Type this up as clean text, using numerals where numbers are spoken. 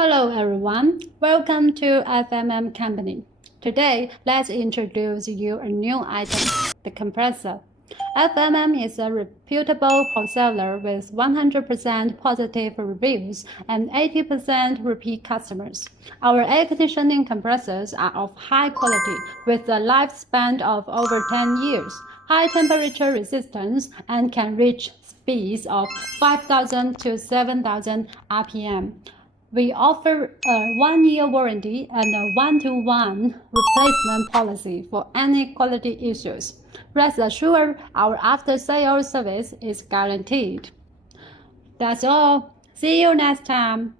Hello everyone, welcome to FMM Company. Today, let's introduce you a new item, the compressor. FMM is a reputable wholesaler with 100% positive reviews and 80% repeat customers. Our air conditioning compressors are of high quality with a lifespan of over 10 years, high temperature resistance, and can reach speeds of 5,000 to 7,000 RPM. We offer a 1-year warranty and a 1-to-1 replacement policy for any quality issues. Rest assured, our after-sales service is guaranteed. That's all. See you next time.